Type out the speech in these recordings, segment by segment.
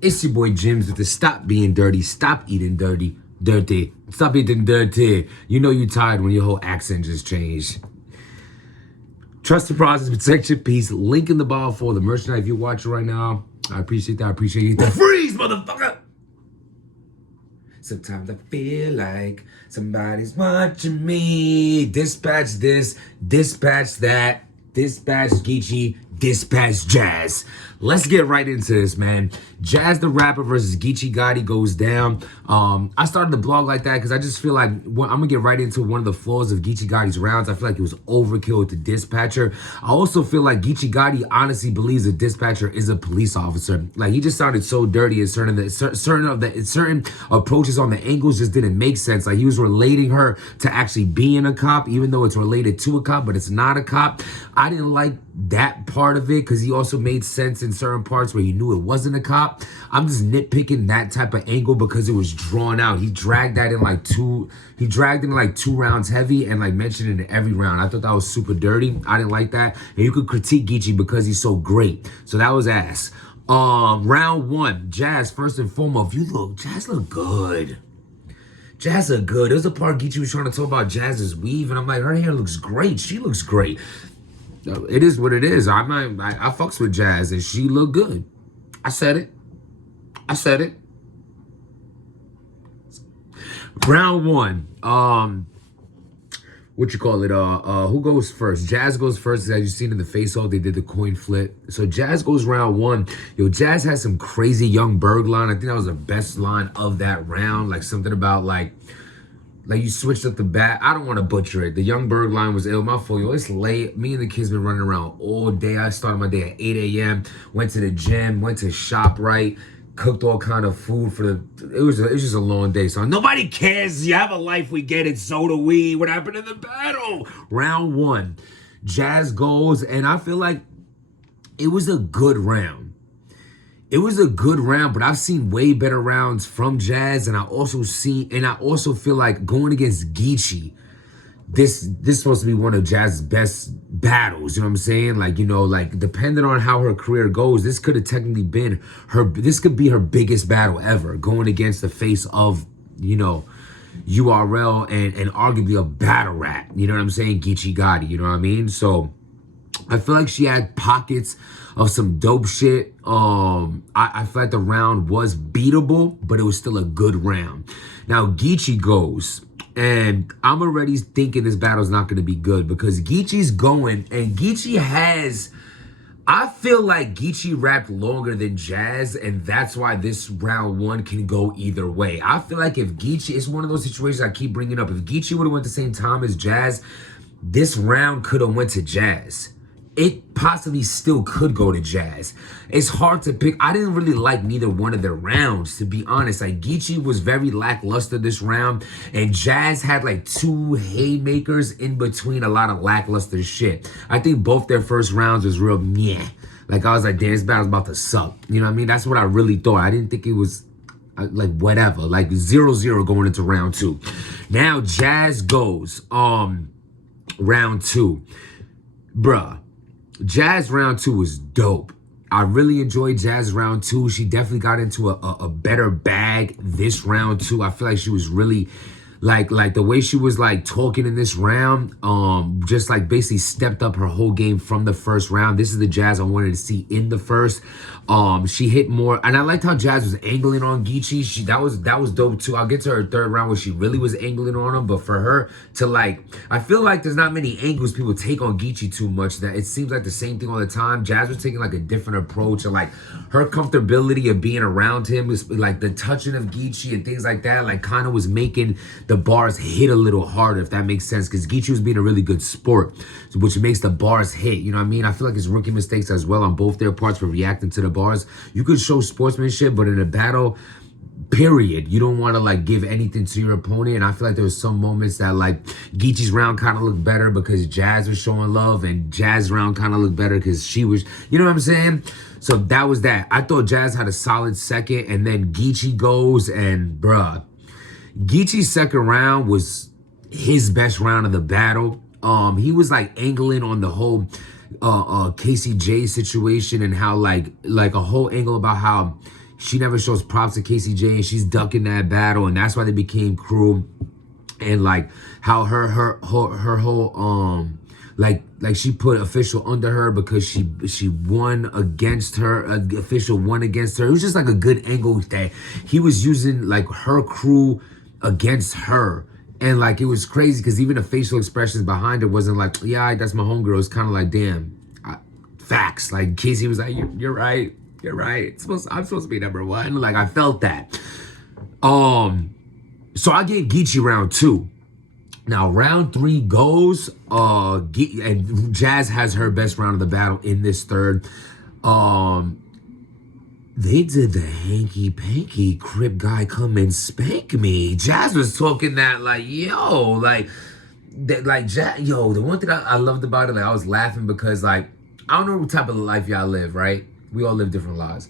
It's your boy Jims with the Stop Being Dirty, Stop Eating Dirty, Dirty, Stop Eating Dirty. You know you tired when your whole accent just changed. Trust the process, protect your peace. Link in the bio for the merchandise if you're watching right now. I appreciate that. I appreciate you. The freeze, motherfucker! Sometimes I feel like somebody's watching me. Dispatch this, dispatch that, dispatch Geechi, dispatch Jaz. Let's get right into this, man. Jaz the rapper versus Geechi Gotti goes down. I started the blog like that because I just feel like I'm gonna get right into one of the flaws of Geechi Gotti's rounds. I feel like it was overkill with the dispatcher. I also feel like Geechi Gotti honestly believes a dispatcher is a police officer. Like, he just sounded so dirty, and certain approaches on the angles just didn't make sense. Like, he was relating her to actually being a cop, even though it's related to a cop, but it's not a cop. I didn't like that part of it because he also made sense in certain parts where he knew it wasn't a cop. I'm just nitpicking that type of angle because it was drawn out. He dragged that in like two rounds heavy and like mentioned it in every round. I thought that was super dirty. I didn't like that. And you could critique Geechi because he's so great. So that was ass. Round one, Jaz, first and foremost, Jaz look good. Jaz look good. There's a part Geechi was trying to talk about Jaz's weave, and I'm like, her hair looks great. She looks great. It is what it is. I fucks with Jaz, and she look good. I said it. Round one. What you call it? Who goes first? Jaz goes first. As you seen in the face-off, they did the coin flip. So Jaz goes round one. Yo, Jaz has some crazy Young Berg line. I think that was the best line of that round. Like something about like you switched up the bat. I don't want to butcher it. The Young Berg line was ill. My fault, yo. It's late. Me and the kids been running around all day. I started my day at 8 a.m. Went to the gym. Went to ShopRite. Cooked all kind of food for the. It was just a long day. So nobody cares. You have a life. We get it. So do we. What happened in the battle? Round one. Jaz goes, and I feel like it was a good round. It was a good round, but I've seen way better rounds from Jaz, and I also feel like going against Geechi, this is supposed to be one of Jaz's best battles. You know what I'm saying? Like, you know, like depending on how her career goes, this could have technically been this could be her biggest battle ever, going against the face of, you know, URL and arguably a battle rap. You know what I'm saying? Geechi Gotti, you know what I mean? So I feel like she had pockets of some dope shit. I feel like the round was beatable, but it was still a good round. Now Geechi goes, and I'm already thinking this battle's not going to be good because Geechi's going, and Geechi has... I feel like Geechi rapped longer than Jaz, and that's why this round one can go either way. I feel like if Geechi... It's one of those situations I keep bringing up. If Geechi would have went the same time as Jaz, this round could have went to Jaz. It possibly still could go to Jaz. It's hard to pick. I didn't really like neither one of their rounds, to be honest. Like, Geechi was very lackluster this round, and Jaz had like two haymakers in between a lot of lackluster shit. I think both their first rounds was real meh. Like, I was like, damn, this battle's about to suck. You know what I mean? That's what I really thought. I didn't think it was like whatever. Like 0-0 going into round two. Now Jaz goes round two. Bruh. Jaz round two was dope. I really enjoyed Jaz round two. She definitely got into a better bag this round too. I feel like she was really like the way she was like talking in this round, just like basically stepped up her whole game from the first round. This is the Jaz I wanted to see in the first. She hit more, and I liked how Jaz was angling on Geechi. That was dope too. I'll get to her third round where she really was angling on him, but for her to like, I feel like there's not many angles people take on Geechi too much. That it seems like the same thing all the time. Jaz was taking like a different approach, and like her comfortability of being around him is like the touching of Geechi and things like that. Like kind of was making the bars hit a little harder, if that makes sense, because Geechi was being a really good sport, which makes the bars hit. You know what I mean? I feel like it's rookie mistakes as well on both their parts for reacting to the bars. You could show sportsmanship, but in a battle, period, you don't want to like give anything to your opponent. And I feel like there was some moments that like Geechi's round kind of looked better because Jaz was showing love, and Jaz's round kind of looked better because she was, you know what I'm saying? So that was that. I thought Jaz had a solid second, and then Geechi goes, and bruh, Geechi's second round was his best round of the battle. He was like angling on the whole KCJ situation, and how like a whole angle about how she never shows props to Casey J, and she's ducking that battle, and that's why they became crew. And like how her whole like she put official under her because she won against her, official won against her. It was just like a good angle that he was using like her crew against her. And like it was crazy because even the facial expressions behind it wasn't like, yeah, that's my homegirl. It's kind of like, damn, facts. Like Casey was like, you're right, you're right. I'm supposed to be number one. Like I felt that. So I gave Geechi round 2. Now round 3 goes, and Jazz has her best round of the battle in this third. They did the hanky panky crib guy come and spank me. Jazz was talking that like, yo, like Jazz, yo, the one thing I loved about it, like I was laughing because like, I don't know what type of life y'all live, right? We all live different lives.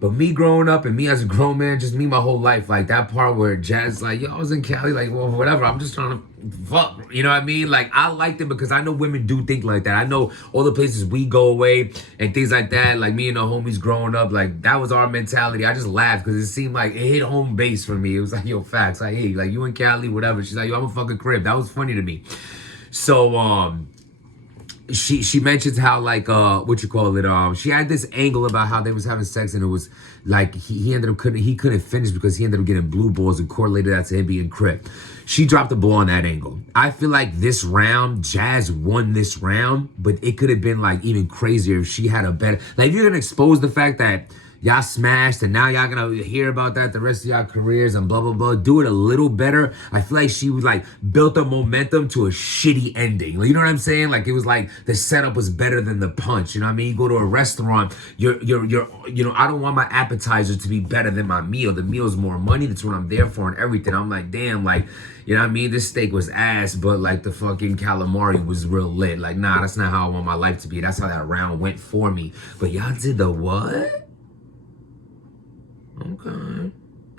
But me growing up and me as a grown man, just me my whole life, like that part where Jazz like, yo, I was in Cali, like, well, whatever, I'm just trying to fuck, you know what I mean? Like, I liked it because I know women do think like that. I know all the places we go away and things like that, like me and the homies growing up, like that was our mentality. I just laughed because it seemed like it hit home base for me. It was like, yo, facts, like, hey, like you in Cali, whatever. She's like, yo, I'm a fucking crib. That was funny to me. So, she mentions how like what you call it, she had this angle about how they was having sex and it was like he ended up couldn't finish because he ended up getting blue balls and correlated that to him being crip. She dropped the ball on that angle. I feel like this round Jazz won this round, but it could have been like even crazier if she had a better, like if you're gonna expose the fact that y'all smashed and now y'all gonna hear about that the rest of y'all careers and blah blah blah, do it a little better. I feel like she was like built the momentum to a shitty ending. You know what I'm saying? Like it was like the setup was better than the punch. You know what I mean? You go to a restaurant, you're you know, I don't want my appetizer to be better than my meal. The meal's more money. That's what I'm there for and everything. I'm like, damn, like, you know what I mean? This steak was ass, but like the fucking calamari was real lit. Like, nah, that's not how I want my life to be. That's how that round went for me. But y'all did the what?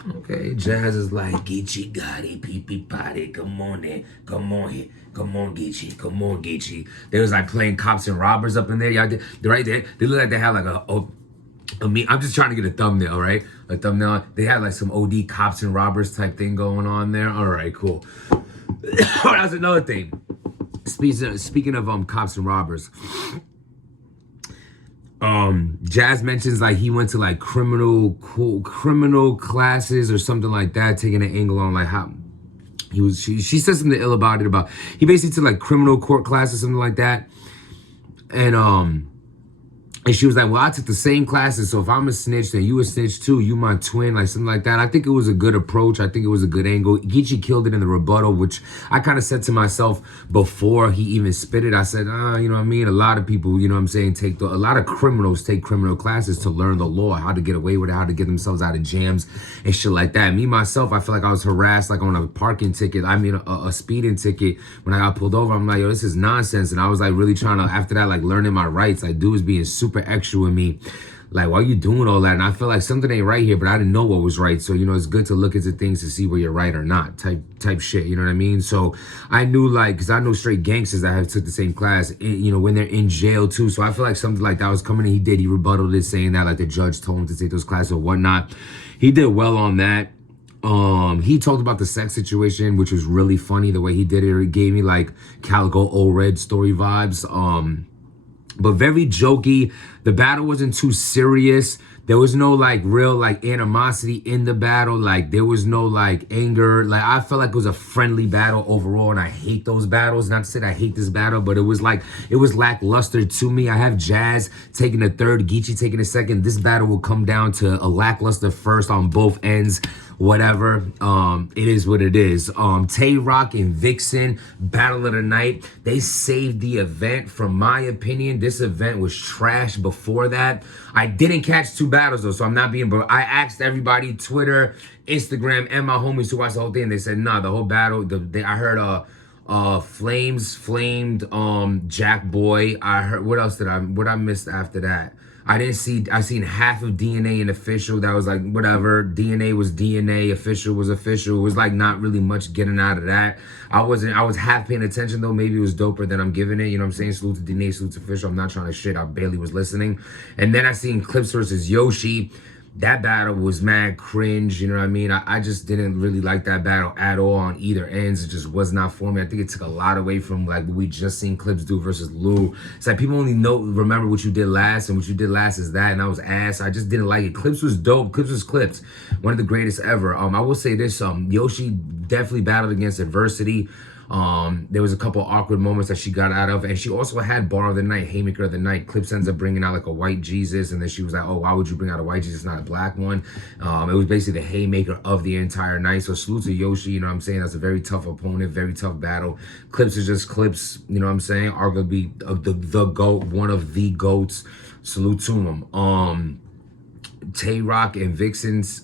Okay. Jazz is like, Geechi got it, pee potty, come on there, come on here, come on Geechi, come on Geechi. They was like playing cops and robbers up in there. Y'all did, they're right there. They look like they have like I'm just trying to get a thumbnail, right? A thumbnail. They had like some OD cops and robbers type thing going on there. All right, cool. That's another thing. Speaking of cops and robbers. Jazz mentions like he went to like criminal classes or something like that, taking an angle on like how he was. She said something ill about it. About he basically took like criminal court classes, something like that, and she was like, well, I took the same classes, so if I'm a snitch, then you a snitch too. You my twin, like something like that. I think it was a good approach. I think it was a good angle. Geechi killed it in the rebuttal, which I kind of said to myself before he even spit it. I said, you know what I mean? A lot of people, you know what I'm saying, a lot of criminals take criminal classes to learn the law, how to get away with it, how to get themselves out of jams and shit like that. Me, myself, I feel like I was harassed like on a parking ticket. I mean, a speeding ticket. When I got pulled over, I'm like, yo, this is nonsense. And I was like really trying to, after that, like learning my rights. Like, dude was being super extra with me, like, why are you doing all that? And I feel like something ain't right here, but I didn't know what was right. So, you know, it's good to look into things to see where you're right or not, type shit, you know what I mean? So I knew, like, because I know straight gangsters that have took the same class, you know, when they're in jail too. So I feel like something like that was coming, and he did. He rebutted it, saying that like the judge told him to take those classes or whatnot. He did well on that. He talked about the sex situation, which was really funny. The way he did it, it gave me like Calico Old Red story vibes. But very jokey. The battle wasn't too serious. There was no like real like animosity in the battle. Like there was no like anger. Like I felt like it was a friendly battle overall, and I hate those battles. Not to say that I hate this battle, but it was lackluster to me. I have Jazz taking the third, Geechi taking the second. This battle will come down to a lackluster first on both ends. Whatever, it is what it is. Tay Rock and Vixen, battle of the night. They saved the event. From my opinion, this event was trash before that. I didn't catch 2 battles though, so I'm not being, but I asked everybody, Twitter, Instagram, and my homies who watched the whole thing. They said, nah, the whole battle, I heard, Flames flamed, Jack Boy. I heard, what I missed after that? I seen half of DNA and official. That was like, whatever. DNA was DNA, official was official. It was like not really much getting out of that. I was half paying attention though. Maybe it was doper than I'm giving it. You know what I'm saying? Salute to DNA, salute to official. I'm not trying to shit. I barely was listening. And then I seen Clips versus Yoshi. That battle was mad cringe, you know what I mean? I just didn't really like that battle at all on either ends. It just was not for me. I think it took a lot away from like what we just seen Clips do versus Lou. It's like people only remember what you did last, and what you did last is that, and that was ass. I just didn't like it. Clips was dope. Clips was Clips. One of the greatest ever. I will say this, Yoshi definitely battled against adversity. There was a couple awkward moments that she got out of, and she also had bar of the night, haymaker of the night. Clips ends up bringing out like a white Jesus, and then she was like, oh, why would you bring out a white Jesus, not a black one? It was basically the haymaker of the entire night. So salute to Yoshi, you know what I'm saying? That's a very tough opponent, very tough battle. Clips is just Clips, you know what I'm saying? Arguably the GOAT, one of the GOATs. Salute to him. Tay-Rock and Vixen's,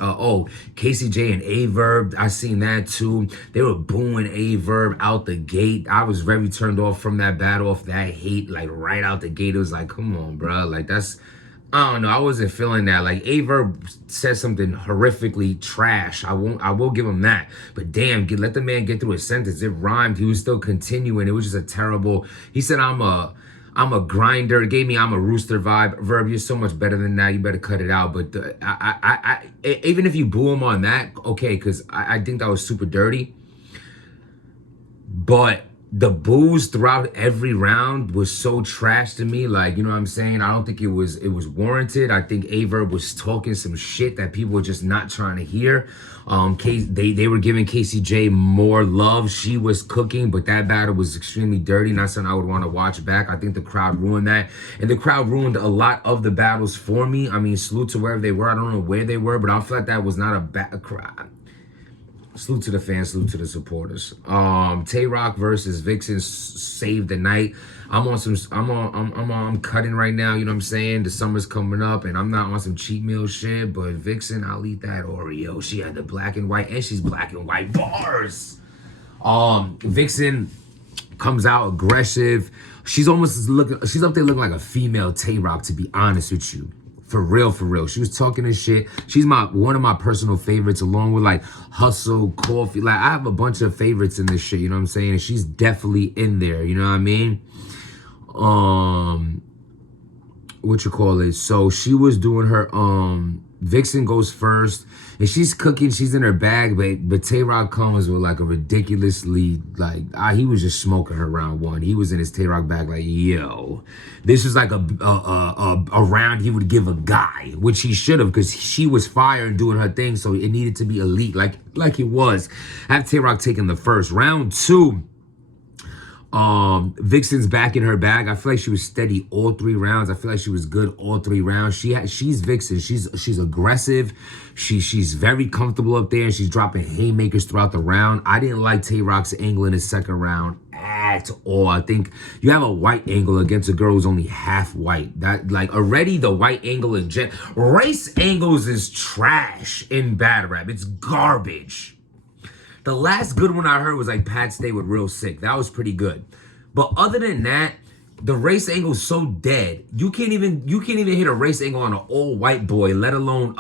Casey J and Averb, I seen that too. They were booing Averb out the gate. I was very turned off from that battle, off that hate, like right out the gate. It was like, come on, bro. Like that's, I don't know. I wasn't feeling that. Like Averb said something horrifically trash. I will give him that. But damn, let the man get through his sentence. It rhymed. He was still continuing. It was just a terrible, he said, I'm a grinder. It gave me I'm a rooster vibe. Verb, you're so much better than that. You better cut it out. But even if you boo him on that, okay, because I think that was super dirty. But the boos throughout every round was so trash to me. Like, you know what I'm saying? I don't think it was warranted. I think Averb was talking some shit that people were just not trying to hear. They were giving Casey J more love. She was cooking, but that battle was extremely dirty. Not something I would want to watch back. I think the crowd ruined that. And the crowd ruined a lot of the battles for me. I mean, salute to wherever they were. I don't know where they were, but I feel like that was not a bad crowd. Salute to the fans, salute to the supporters. Tay-Rock versus Vixen saved the night. I'm cutting right now, you know what I'm saying? The summer's coming up and I'm not on some cheat meal shit, but Vixen, I'll eat that Oreo. She had the black and white, and she's black and white bars. Vixen comes out aggressive. She's up there looking like a female Tay-Rock, to be honest with you. For real, for real. She was talking this shit. She's one of my personal favorites, along with like Hustle, Coffee. Like I have a bunch of favorites in this shit, you know what I'm saying? And she's definitely in there, you know what I mean? So she was doing her Vixen goes first, and she's cooking, she's in her bag, but Tay-Rock comes with like a ridiculously, like, he was just smoking her round one. He was in his Tay-Rock bag like, yo, this is like a round he would give a guy, which he should have, because she was fire and doing her thing, so it needed to be elite, like it was. Have Tay-Rock taking the first. Round two, Vixen's back in her bag. I feel like she was steady all three rounds. I feel like she was good all three rounds. She's Vixen. She's aggressive. She's very comfortable up there, and she's dropping haymakers throughout the round. I didn't like Tay-Rock's angle in the second round at all. I think you have a white angle against a girl who's only half white. That, like, already the white angle in race angles is trash in battle rap. It's garbage. The last good one I heard was like Pat Stay with Real Sick. That was pretty good. But other than that, the race angle is so dead. You can't even hit a race angle on an all white boy, let alone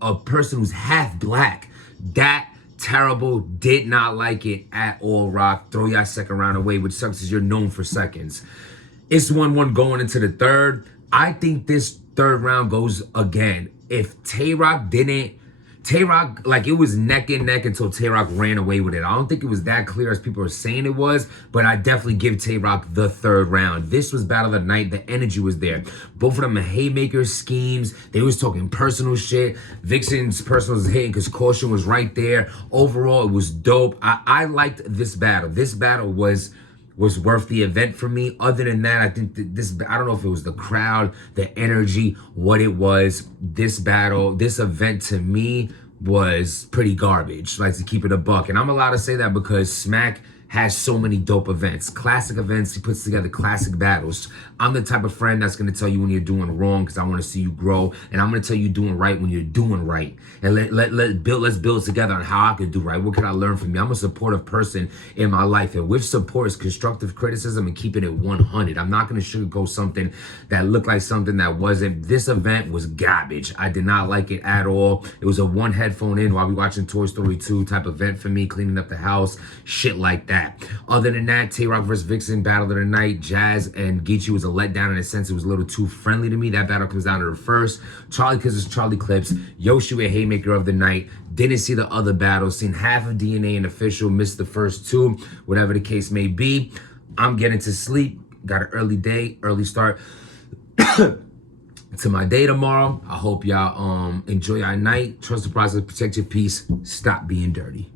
a person who's half black. That terrible. Did not like it at all, Rock. Throw your second round away, which sucks because you're known for seconds. It's 1-1 going into the third. I think this third round goes again. If Tay-Rock like, it was neck and neck until Tay-Rock ran away with it. I don't think it was that clear as people are saying it was, but I definitely give Tay-Rock the third round. This was battle of the night. The energy was there. Both of them are haymaker schemes. They was talking personal shit. Vixen's personal was hitting because Caution was right there. Overall, it was dope. I liked this battle. This battle was worth the event for me. Other than that, I think I don't know if it was the crowd, the energy, what it was. This battle, this event to me was pretty garbage, like, to keep it a buck. And I'm allowed to say that because Smack has so many dope events, classic events. He puts together classic battles. I'm the type of friend that's going to tell you when you're doing wrong because I want to see you grow, and I'm going to tell you doing right when you're doing right. And let's build together on how I could do right. What can I learn from you? I'm a supportive person in my life, and with support is constructive criticism and keeping it 100. I'm not going to sugarcoat something that looked like something that wasn't. This event was garbage. I did not like it at all. It was a one headphone in while we watching Toy Story 2 type event for me, cleaning up the house, shit like that. that. Other than that, Tay-Rock versus Vixen, battle of the night. Jaz and Geechi was a letdown in a sense. It was a little too friendly to me. That battle comes down to the first. Charlie Clips is Charlie Clips. Yoshi with Haymaker of the night. Didn't see the other battles. Seen half of DNA and Official. Missed the first two. Whatever the case may be. I'm getting to sleep. Got an early day, early start to my day tomorrow. I hope y'all enjoy your night. Trust the process, protect your peace, stop being dirty.